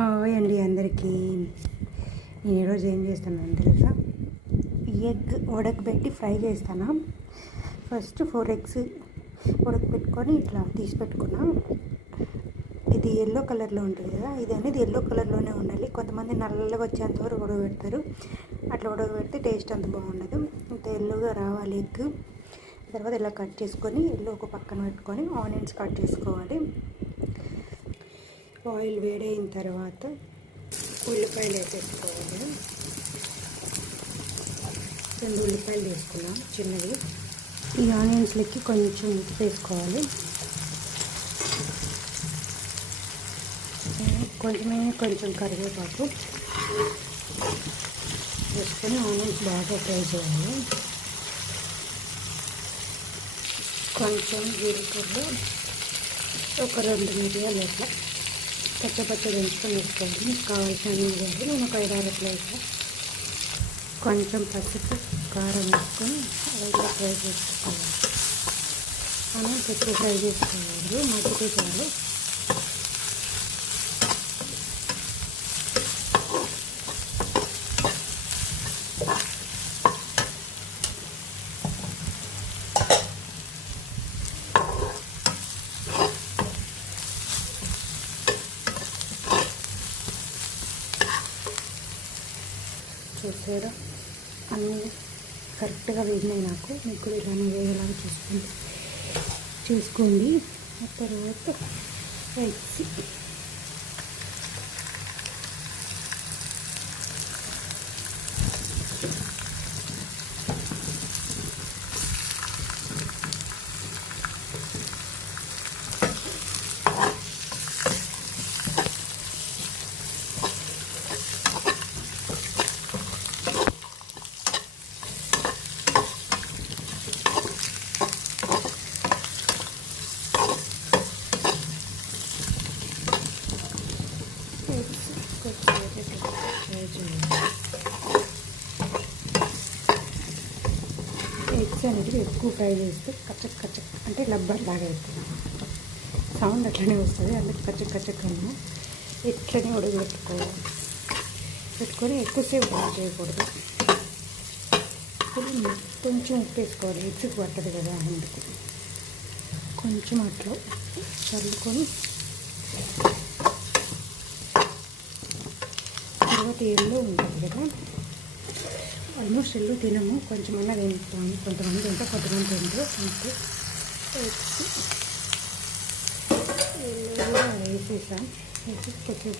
Hi అండి అందరికీ. నేను ఈరోజు ఏం చేస్తాను తెలుసా, ఎగ్ ఉడకబెట్టి ఫ్రై చేస్తాను. ఫస్ట్ 4 eggs ఉడకబెట్టుకొని ఇట్లా తీసి పెట్టుకున్నా. ఇది ఎల్లో కలర్లో ఉంటుంది కదా, ఇది అనేది ఎల్లో కలర్లోనే ఉండాలి. కొంతమంది నల్లగా వచ్చేంత వరకు ఉడకబెడతారు. అట్లా ఉడకబెడితే టేస్ట్ అంత బాగుండదు. ఇంత ఎల్లోగా రావాలి ఎగ్. తర్వాత ఇలా కట్ చేసుకొని ఎల్లో ఒక పక్కన పెట్టుకొని ఆనియన్స్ కట్ చేసుకోవాలి. ఆయిల్ వేడైన తర్వాత ఉల్లిపాయలు వేసేసుకోవాలి. 2 ఉల్లిపాయలు వేసుకున్నాం చిన్నవి. ఈ ఆనియన్స్లకి కొంచెం ఉప్పు వేసుకోవాలి. కొంచెం కరివేపాకు వేసుకొని ఆనియన్స్ బాగా ఫ్రై చేయాలి. కొంచెం జీలకర్ర, ఒక 2 మిరియాలు ఇట్లా పచ్చ దంచుకొని వేసుకోవాలి. మీకు కావాల్సిన మిరియాలు నేను ఒక 5-6 వేసాను. కొంచెం పసుపు, కారం వేసుకొని అలా ఫ్రై చేసుకోవాలి. అలా ఎక్కువ ఫ్రై చేసుకోవాలి, మగ్గితే చాలు. చూసారా, అన్నీ కరెక్ట్గా వేగినాయి. మీకు కూడా ఇలానే వేగేలాగా చూసుకోండి. ఆ తర్వాత ఎగ్స్ ఎగ్స్ అనేది ఎక్కువ ఫ్రై చేస్తే కచ్చక్ అంటే లబ్బర్ లాగా అవుతుంది. సౌండ్ అట్లనే వస్తుంది. అందుకే కచ్చక్ అన్నా ఇట్లనే పెట్టుకొని ఎక్కువసేపు ఫ్రై చేయకూడదు. కొంచెం ఉప్పు వేసుకోవాలి, ఎగ్స్కి పట్టదు కదా, అందుకు కొంచెం అట్లా చల్లుకొని తర్వాత ఎల్లో ఉంటుంది కదా, ఆల్మోస్ట్ ఎల్లో తినము, కొంచెమన్నా తింటాము. కొంతమంది తింటే కొంతమంది తింటారు. అంటే ఎల్లో కూడా వేసేసాం. కొంచెం